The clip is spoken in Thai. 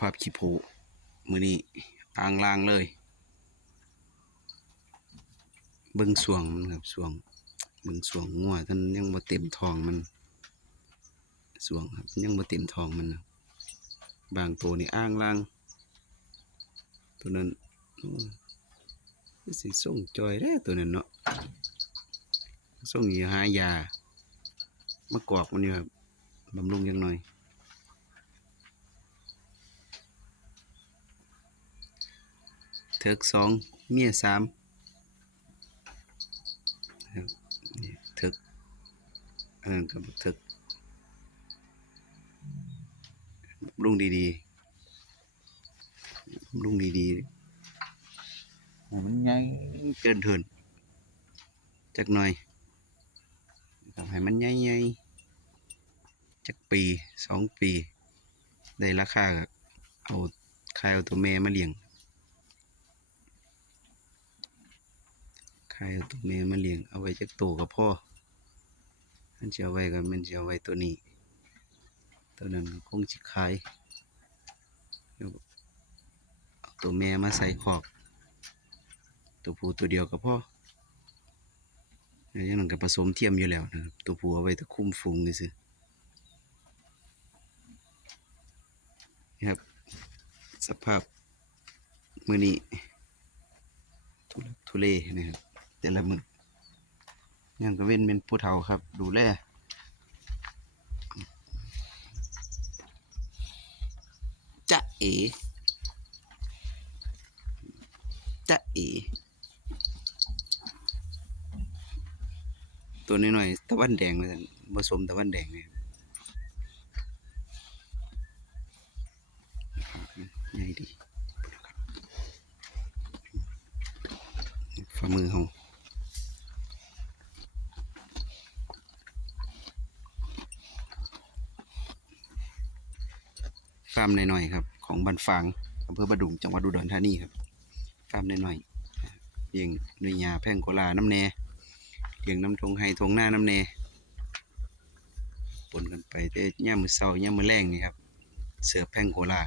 ภาพขี้โพมือนี้อ่างลางเลย เบิ่งสวงมันครับสวงเบิ่งสวงงัวท่านยังบ่เต็มทองมันสวงครับยังบ่เต็มทองมันนะบางตัวนี่อ่างลาง ตัวนั้นสิส่งจอยได้ตัวนั้นเนาะส่งอยู่หายามากอกมันอยู่ครับบำรุงยังหน่อย เถิกสองเมียสามเถิกอันนั้นก็บักเถิกลุงดีๆลุงดีๆมันใหญ่เกินเถินจักหน่อยนะครับให้มันใหญ่ๆจักปีสองปี ได้ราคาเอาขายเอาตัวแม่มาเลี้ยง ขายเอาตัวแม่มาเลี้ยงเอาไว้จักโตกับพ่ออันจะเอาไว้ก็มันจะเอาไว้ตัวนี้ ตัวนั้นก็คงสิขายเอาตัวแม่มาใส่คอกตัวผู้ตัวเดียวกับพ่ออย่างนั้นก็ผสมเทียมอยู่แล้วนะครับ ตัวผู้เอาไว้ตะคุ้มฝูงซื่อๆนี่ครับ สภาพมือนี้ทุลักทุเลนะครับ แต่ละมือยังก็เว้นเป็นผู้เฒ่าครับ ดูแลจะเอจะเอตัวน้อยๆตะวันแดงเลยท่านผสมตะวันแดงเนี่ยใหญ่ดีฝ่ามือเขา ฟาร์มน้อยๆครับ ของบันฟางอำเภอประดุงจังหวัดอุดรธานีครับฟาร์มน้อยๆเลี้ยงหนุยยาแพ่งโกลาน้ำแน่เลี้ยงน้ำทงไฮทงหน้าน้ำแน่ปนกันไปแต่ย่ามือเศร้าย่ามือแรงนี่ครับเสือแพ่งโกลา